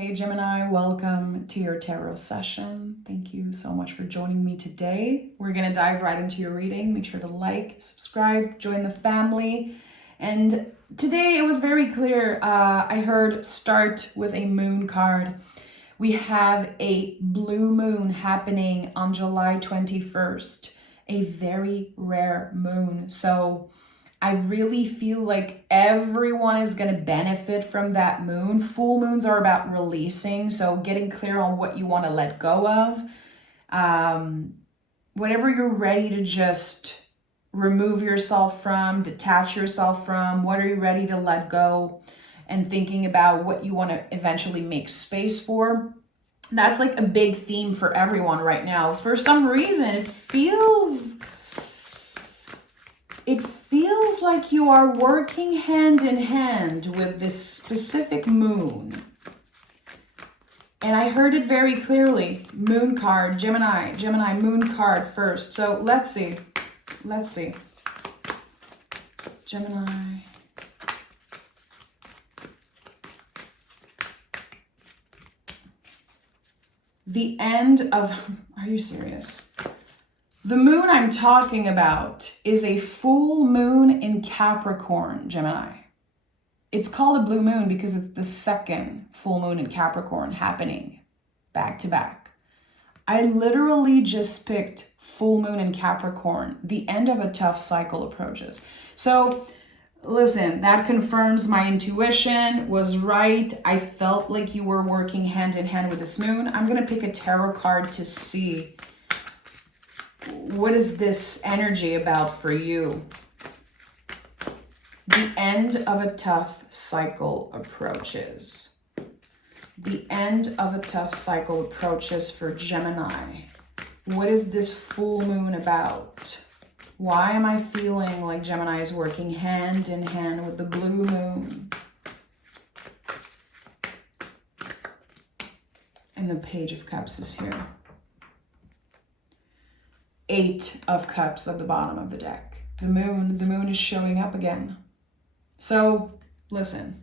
Hey Gemini, welcome to your tarot session. Thank you so much for joining me today. We're going to dive right into your reading. Make sure to like, subscribe, join the family. And today it was very clear. I heard start with a moon card. We have a blue moon happening on July 21st, a very rare moon. So I really feel like everyone is going to benefit from that moon. Full moons are about releasing, so getting clear on what you want to let go of. Whatever you're ready to just remove yourself from, detach yourself from, what are you ready to let go, and thinking about what you want to eventually make space for. That's like a big theme for everyone right now. For some reason, it feels like you are working hand in hand with this specific moon. And I heard it very clearly. Moon card, Gemini, moon card first. So let's see. Gemini. The end of, are you serious? The moon I'm talking about is a full moon in Capricorn, Gemini. It's called a blue moon because it's the second full moon in Capricorn happening back to back. I literally just picked full moon in Capricorn. The end of a tough cycle approaches. So listen, that confirms my intuition was right. I felt like you were working hand in hand with this moon. I'm going to pick a tarot card to see what is this energy about for you. The end of a tough cycle approaches. The end of a tough cycle approaches for Gemini. What is this full moon about? Why am I feeling like Gemini is working hand in hand with the blue moon? And the Page of Cups is here. 8 of Cups at the bottom of the deck. The moon is showing up again. So, listen.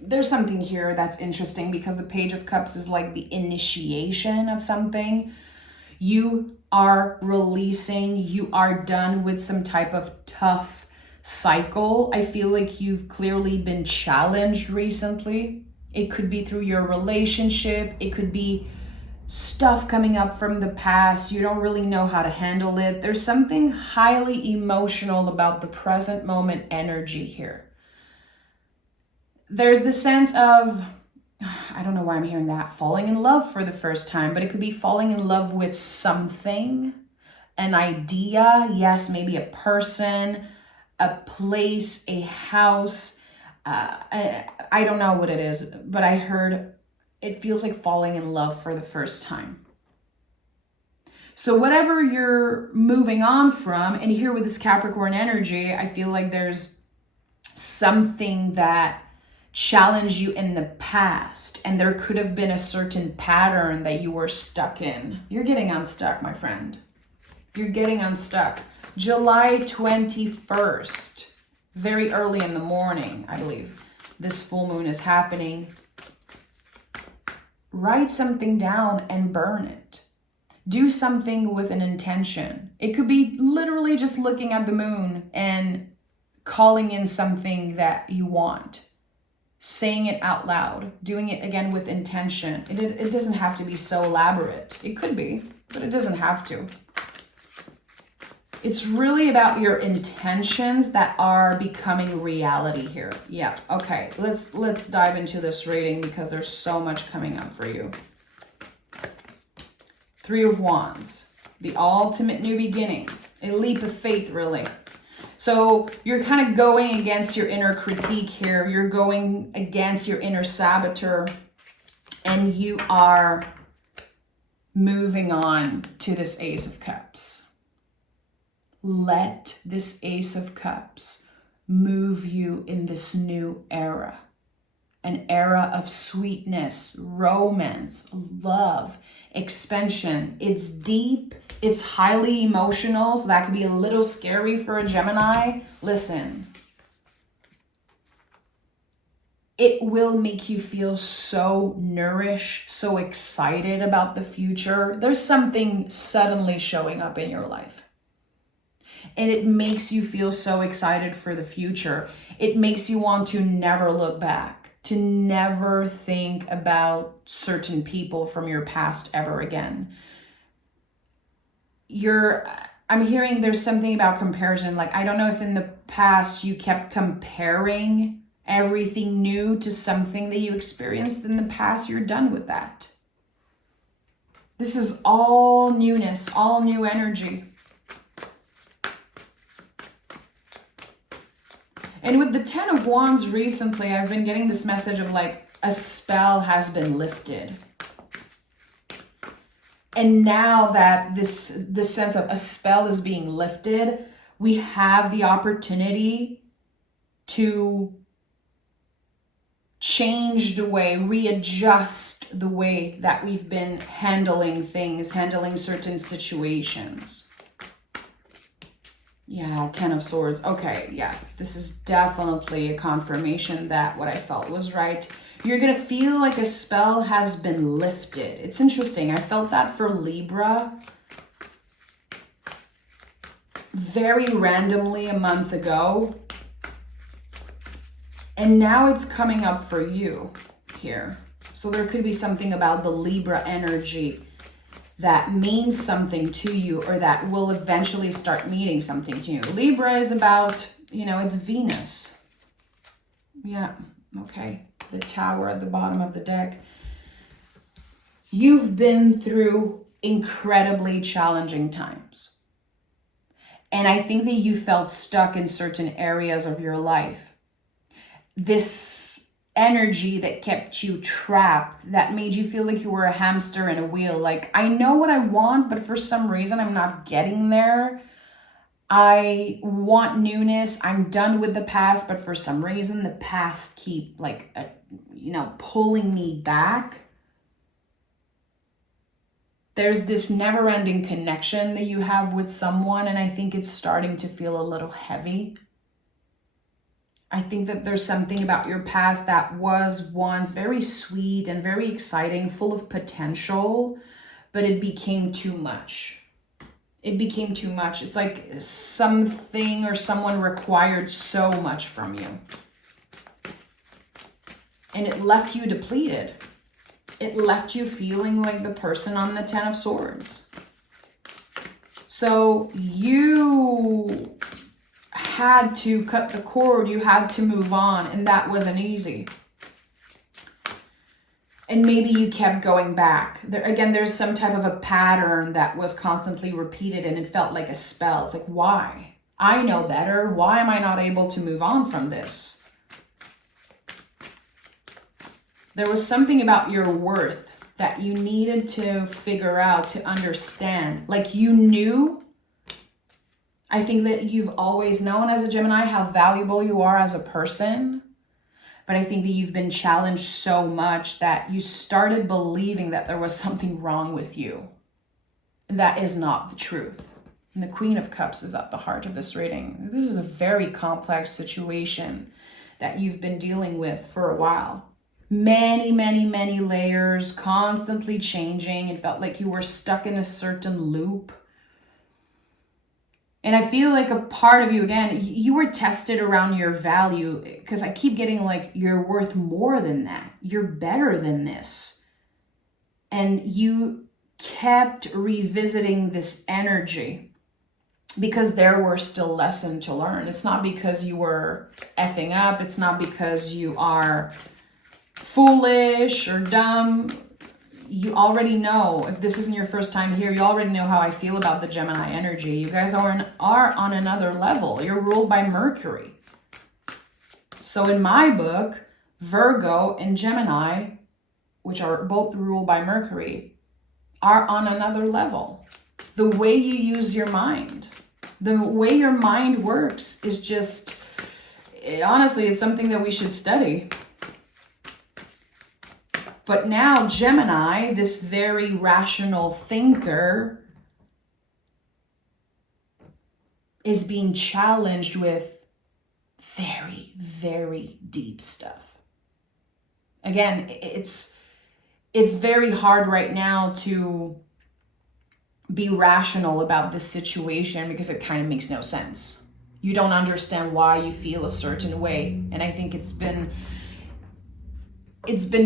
There's something here that's interesting because the Page of Cups is like the initiation of something. You are releasing, you are done with some type of tough cycle. I feel like you've clearly been challenged recently. It could be through your relationship. It could be stuff coming up from the past. You don't really know how to handle it. There's something highly emotional about the present moment energy here. There's the sense of, I don't know why I'm hearing that, falling in love for the first time, but it could be falling in love with something, an idea, yes, maybe a person, a place, a house. I don't know what it is, but I heard it feels like falling in love for the first time. So whatever you're moving on from, and here with this Capricorn energy, I feel like there's something that challenged you in the past, and there could have been a certain pattern that you were stuck in. You're getting unstuck, my friend. You're getting unstuck. July 21st, very early in the morning, I believe, this full moon is happening. Write something down and burn it. Do something with an intention. It could be literally just looking at the moon and calling in something that you want. Saying it out loud. Doing it again with intention. It doesn't have to be so elaborate. It could be, but it doesn't have to. It's really about your intentions that are becoming reality here. Yeah, okay. Let's dive into this reading because there's so much coming up for you. 3 of Wands, the ultimate new beginning, a leap of faith, really. So you're kind of going against your inner critique here. You're going against your inner saboteur, and you are moving on to this Ace of Cups. Let this Ace of Cups move you in this new era. An era of sweetness, romance, love, expansion. It's deep, it's highly emotional, so that could be a little scary for a Gemini. Listen, it will make you feel so nourished, so excited about the future. There's something suddenly showing up in your life. And it makes you feel so excited for the future. It makes you want to never look back, to never think about certain people from your past ever again. I'm hearing there's something about comparison. Like, I don't know if in the past you kept comparing everything new to something that you experienced in the past. You're done with that. This is all newness, all new energy. And with the 10 of Wands recently, I've been getting this message of like a spell has been lifted. And now that this sense of a spell is being lifted, we have the opportunity to change the way, readjust the way that we've been handling things, handling certain situations. Yeah, 10 of Swords. Okay, yeah, this is definitely a confirmation that what I felt was right. You're going to feel like a spell has been lifted. It's interesting. I felt that for Libra very randomly a month ago. And now it's coming up for you here. So there could be something about the Libra energy that means something to you, or that will eventually start meaning something to you. Libra is about, it's Venus. Yeah, okay. The Tower at the bottom of the deck. You've been through incredibly challenging times. And I think that you felt stuck in certain areas of your life. This energy that kept you trapped, that made you feel like you were a hamster in a wheel. Like, I know what I want, but for some reason I'm not getting there. I want newness. I'm done with the past, but for some reason the past keep pulling me back. There's this never-ending connection that you have with someone, and I think it's starting to feel a little heavy. I think that there's something about your past that was once very sweet and very exciting, full of potential, but it became too much. It became too much. It's like something or someone required so much from you. And it left you depleted. It left you feeling like the person on the 10 of Swords. So you had to cut the cord, you had to move on, and that wasn't easy. And maybe you kept going back. There's some type of a pattern that was constantly repeated, and it felt like a spell. It's like, why? I know better. Why am I not able to move on from this? There was something about your worth that you needed to figure out, to understand. Like, you knew. I think that you've always known as a Gemini how valuable you are as a person. But I think that you've been challenged so much that you started believing that there was something wrong with you. That is not the truth. And the Queen of Cups is at the heart of this reading. This is a very complex situation that you've been dealing with for a while. Many, many, many layers, constantly changing. It felt like you were stuck in a certain loop. And I feel like a part of you, again, you were tested around your value, because I keep getting like, you're worth more than that. You're better than this. And you kept revisiting this energy because there were still lessons to learn. It's not because you were effing up. It's not because you are foolish or dumb. You already know, if this isn't your first time here, you already know how I feel about the Gemini energy. You guys are on another level. You're ruled by Mercury. So in my book, Virgo and Gemini, which are both ruled by Mercury, are on another level. The way you use your mind, the way your mind works is just, honestly, it's something that we should study. But now Gemini, this very rational thinker, is being challenged with very, very deep stuff. Again, it's very hard right now to be rational about this situation because it kind of makes no sense. You don't understand why you feel a certain way. And I think it's been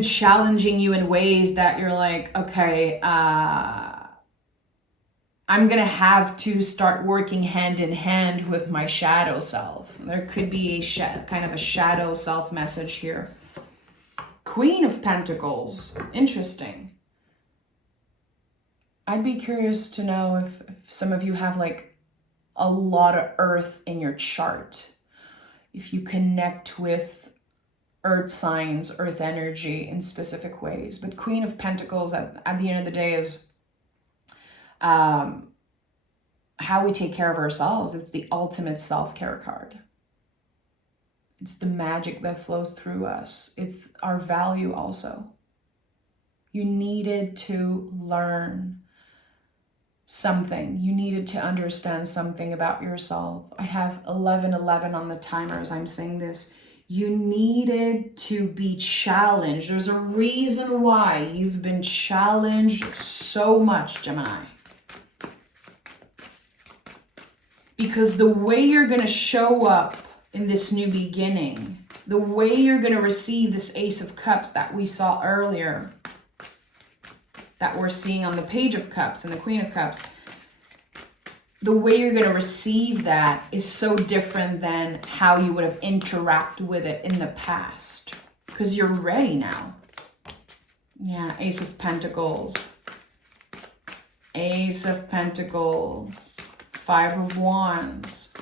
challenging you in ways that you're like, okay, I'm going to have to start working hand in hand with my shadow self. There could be a kind of a shadow self message here. Queen of Pentacles. Interesting. I'd be curious to know if some of you have like a lot of earth in your chart. If you connect with earth signs, earth energy in specific ways. But Queen of Pentacles at the end of the day is how we take care of ourselves. It's the ultimate self-care card. It's the magic that flows through us. It's our value also. You needed to learn something. You needed to understand something about yourself. I have 1111 on the timer as I'm saying this. You needed to be challenged. There's a reason why you've been challenged so much, Gemini. Because the way you're going to show up in this new beginning, the way you're going to receive this Ace of Cups that we saw earlier, that we're seeing on the Page of Cups and the Queen of Cups, the way you're going to receive that is so different than how you would have interacted with it in the past. Because you're ready now. Yeah, Ace of Pentacles. Ace of Pentacles. Five of Wands.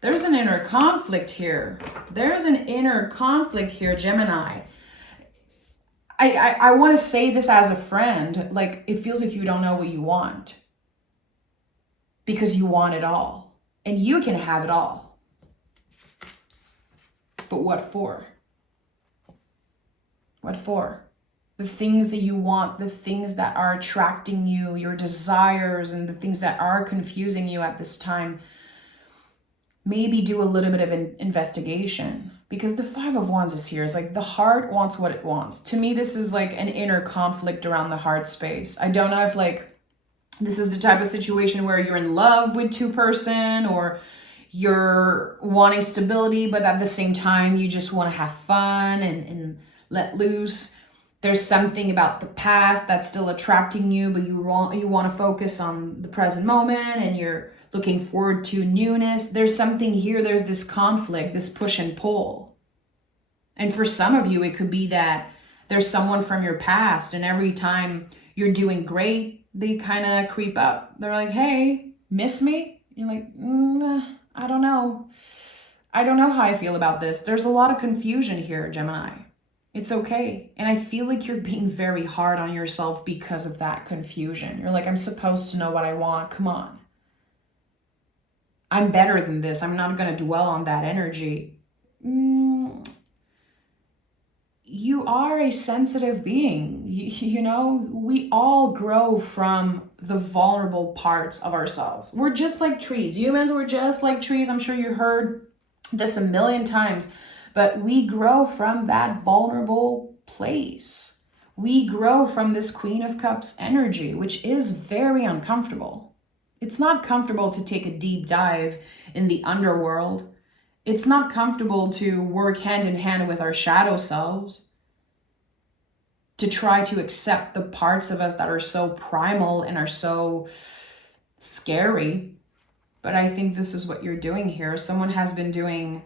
There's an inner conflict here. There's an inner conflict here, Gemini. I want to say this as a friend. Like, it feels like you don't know what you want. Because you want it all. And you can have it all. But what for? What for? The things that you want, the things that are attracting you, your desires, and the things that are confusing you at this time. Maybe do a little bit of an investigation. Because the Five of Wands is here. It's like the heart wants what it wants. To me, this is like an inner conflict around the heart space. I don't know if like this is the type of situation where you're in love with two person or you're wanting stability, but at the same time, you just want to have fun and let loose. There's something about the past that's still attracting you, but you want to focus on the present moment and you're looking forward to newness. There's something here. There's this conflict, this push and pull. And for some of you, it could be that there's someone from your past and every time you're doing great, they kind of creep up. They're like, hey, miss me? You're like, I don't know. I don't know how I feel about this. There's a lot of confusion here, Gemini. It's okay. And I feel like you're being very hard on yourself because of that confusion. You're like, I'm supposed to know what I want. Come on. I'm better than this. I'm not going to dwell on that energy. You are a sensitive being. You know, we all grow from the vulnerable parts of ourselves. We're just like trees. Humans, we're just like trees. I'm sure you heard this a million times. But we grow from that vulnerable place. We grow from this Queen of Cups energy, which is very uncomfortable. It's not comfortable to take a deep dive in the underworld. It's not comfortable to work hand in hand with our shadow selves, to try to accept the parts of us that are so primal and are so scary. But I think this is what you're doing here. Someone has been doing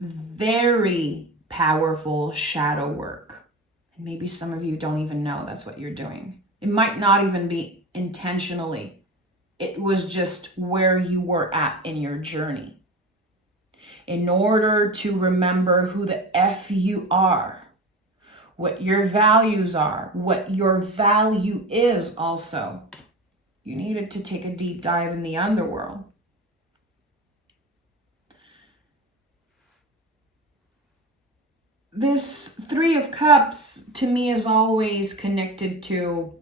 very powerful shadow work. And maybe some of you don't even know that's what you're doing. It might not even be intentionally. It was just where you were at in your journey. In order to remember who the F you are, what your values are, what your value is also, you needed to take a deep dive in the underworld. This Three of Cups, to me, is always connected to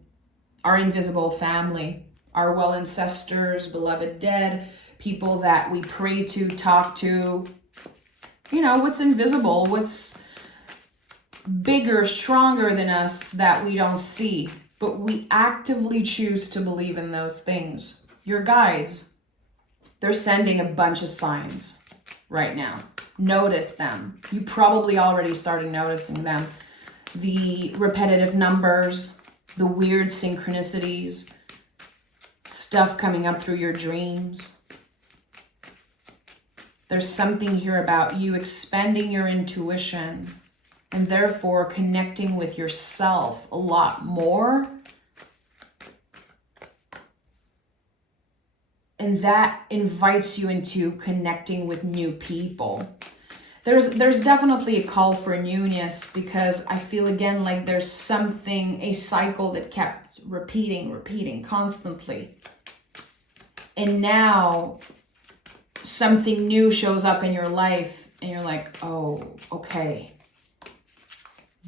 our invisible family, our well ancestors, beloved dead, people that we pray to, talk to. You know, what's invisible, what's bigger, stronger than us that we don't see, but we actively choose to believe in those things. Your guides, they're sending a bunch of signs right now. Notice them. You probably already started noticing them. The repetitive numbers, the weird synchronicities, stuff coming up through your dreams. There's something here about you expanding your intuition and therefore connecting with yourself a lot more. And that invites you into connecting with new people. There's definitely a call for newness, because I feel again like there's something, a cycle that kept repeating constantly. And now something new shows up in your life and you're like, oh, okay.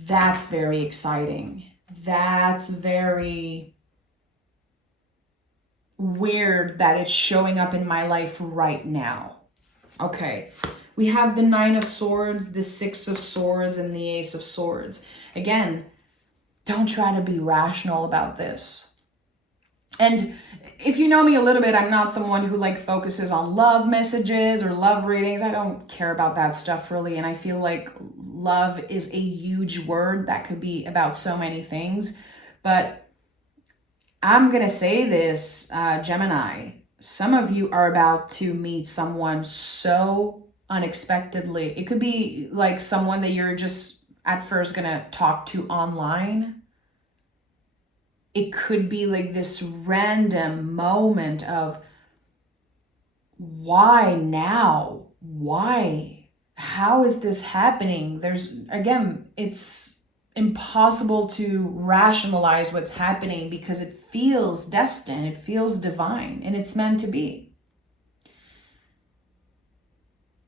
That's very exciting. That's very weird that it's showing up in my life right now. Okay. We have the 9 of Swords, the 6 of Swords, and the Ace of Swords. Again, don't try to be rational about this. And if you know me a little bit, I'm not someone who like focuses on love messages or love readings. I don't care about that stuff really. And I feel like love is a huge word that could be about so many things. But I'm going to say this, Gemini, some of you are about to meet someone so unexpectedly. It could be like someone that you're just at first going to talk to online. It could be like this random moment of, why now? Why? How is this happening? Again, it's impossible to rationalize what's happening because it feels destined, it feels divine, and it's meant to be.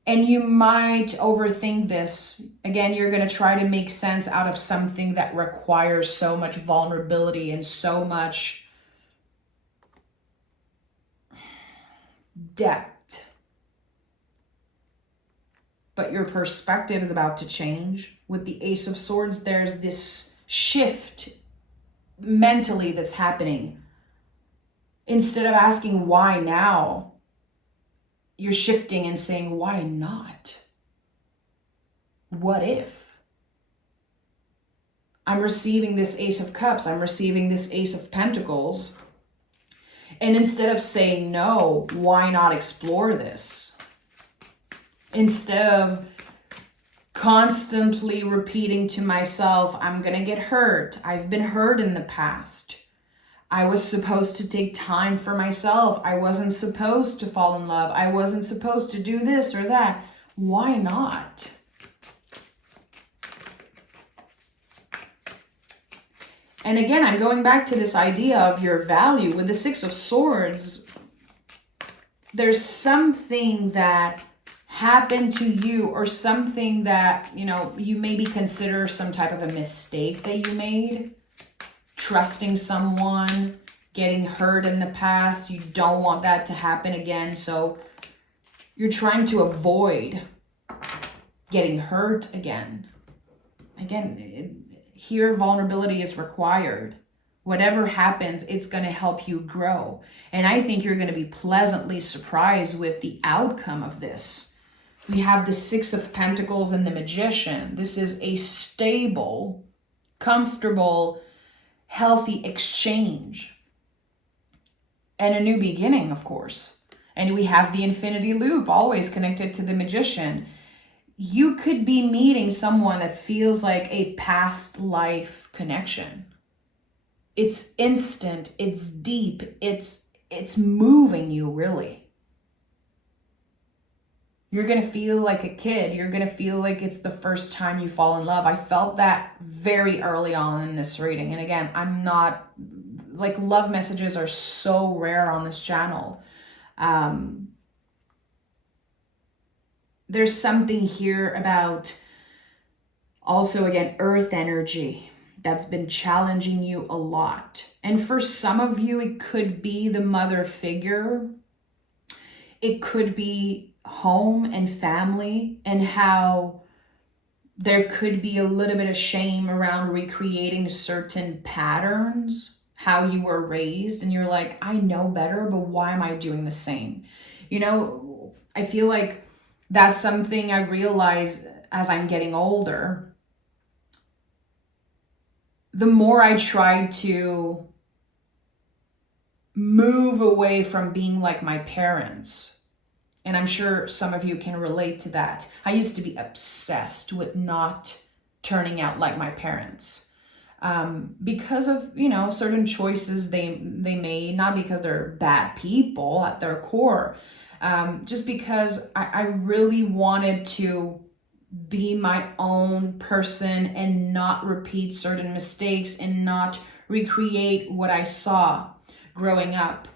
And you might overthink this. Again, you're going to try to make sense out of something that requires so much vulnerability and so much depth. But your perspective is about to change. With the Ace of Swords, there's this shift mentally that's happening. Instead of asking why now, you're shifting and saying, why not? What if? I'm receiving this Ace of Cups. I'm receiving this Ace of Pentacles. And instead of saying no, why not explore this? Instead of constantly repeating to myself, I'm going to get hurt. I've been hurt in the past. I was supposed to take time for myself. I wasn't supposed to fall in love. I wasn't supposed to do this or that. Why not? And again, I'm going back to this idea of your value. With the 6 of Swords, there's something that happened to you, or something that, you maybe consider some type of a mistake that you made. Trusting someone, getting hurt in the past. You don't want that to happen again. So you're trying to avoid getting hurt again. Here vulnerability is required. Whatever happens, it's going to help you grow. And I think you're going to be pleasantly surprised with the outcome of this. We have the 6 of Pentacles and the Magician. This is a stable, comfortable, healthy exchange and a new beginning, of course. And we have the Infinity Loop, always connected to the Magician. You could be meeting someone that feels like a past life connection. It's instant, it's deep, it's moving you, really. You're going to feel like a kid. You're going to feel like it's the first time you fall in love. I felt that very early on in this reading. And again, I'm not, love messages are so rare on this channel. There's something here about also, again, earth energy that's been challenging you a lot. And for some of you, it could be the mother figure. It could be home and family, and how there could be a little bit of shame around recreating certain patterns, how you were raised, and you're like, I know better, but why am I doing the same? You know, I feel like that's something I realize as I'm getting older. The more I try to move away from being like my parents, and I'm sure some of you can relate to that. I used to be obsessed with not turning out like my parents, because of, you know, certain choices they made, not because they're bad people at their core, just because I really wanted to be my own person and not repeat certain mistakes and not recreate what I saw growing up.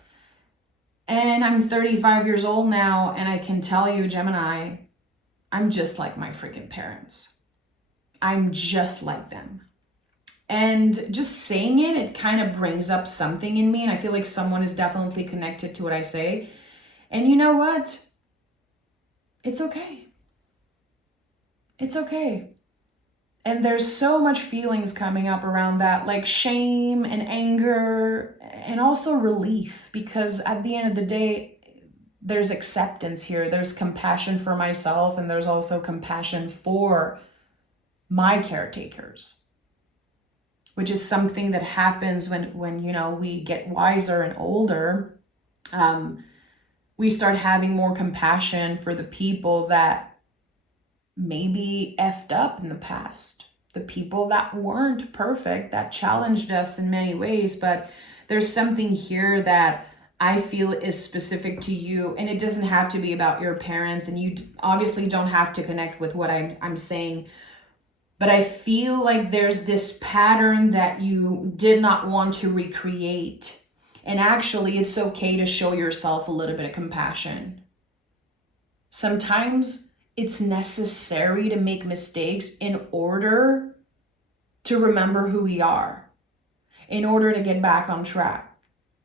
And I'm 35 years old now, and I can tell you, Gemini, I'm just like my freaking parents. I'm just like them. And just saying it, it kind of brings up something in me, and I feel like someone is definitely connected to what I say. And you know what? It's okay. It's okay. And there's so much feelings coming up around that, like shame and anger and also relief, because at the end of the day, there's acceptance here. There's compassion for myself, and there's also compassion for my caretakers, which is something that happens when you know, we get wiser and older. We start having more compassion for the people that maybe effed up in the past, the people that weren't perfect, that challenged us in many ways. But there's something here that I feel is specific to you, and it doesn't have to be about your parents, and you obviously don't have to connect with what I'm saying. But I feel like there's this pattern that you did not want to recreate. And actually, it's okay to show yourself a little bit of compassion. Sometimes it's necessary to make mistakes in order to remember who we are, in order to get back on track,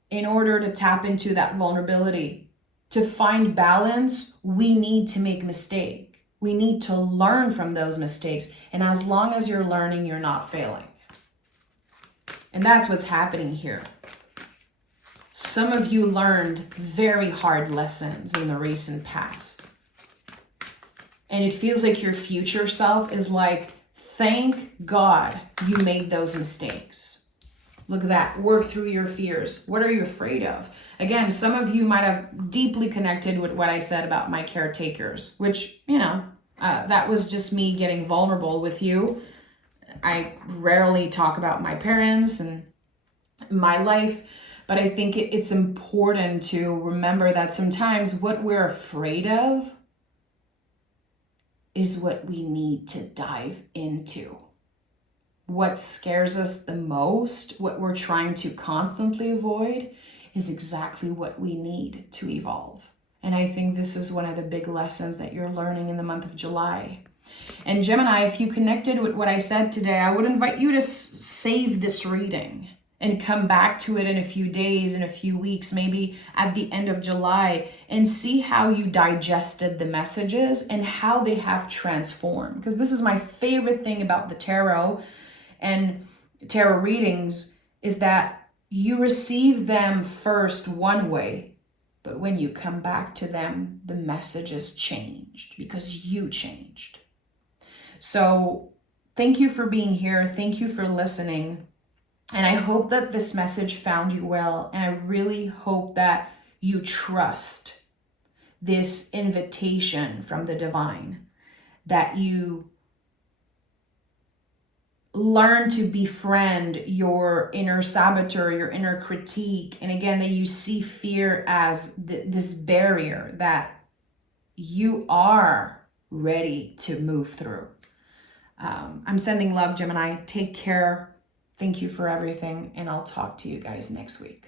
in order to tap into that vulnerability. To find balance, we need to make mistakes. We need to learn from those mistakes. And as long as you're learning, you're not failing. And that's what's happening here. Some of you learned very hard lessons in the recent past. And it feels like your future self is like, thank God you made those mistakes. Look at that. Work through your fears. What are you afraid of? Again, some of you might have deeply connected with what I said about my caretakers, which, you know, that was just me getting vulnerable with you. I rarely talk about my parents and my life, but I think it's important to remember that sometimes what we're afraid of is what we need to dive into. What scares us the most, what we're trying to constantly avoid, is exactly what we need to evolve. And I think this is one of the big lessons that you're learning in the month of July. And Gemini, if you connected with what I said today, I would invite you to save this reading and come back to it in a few days, in a few weeks, maybe at the end of July, and see how you digested the messages and how they have transformed. Because this is my favorite thing about the tarot and tarot readings, is that you receive them first one way, but when you come back to them, the messages changed because you changed. So thank you for being here. Thank you for listening. And I hope that this message found you well. And I really hope that you trust this invitation from the divine, that you learn to befriend your inner saboteur, your inner critique. And again, that you see fear as this barrier that you are ready to move through. I'm sending love, Gemini. Take care. Thank you for everything. And I'll talk to you guys next week.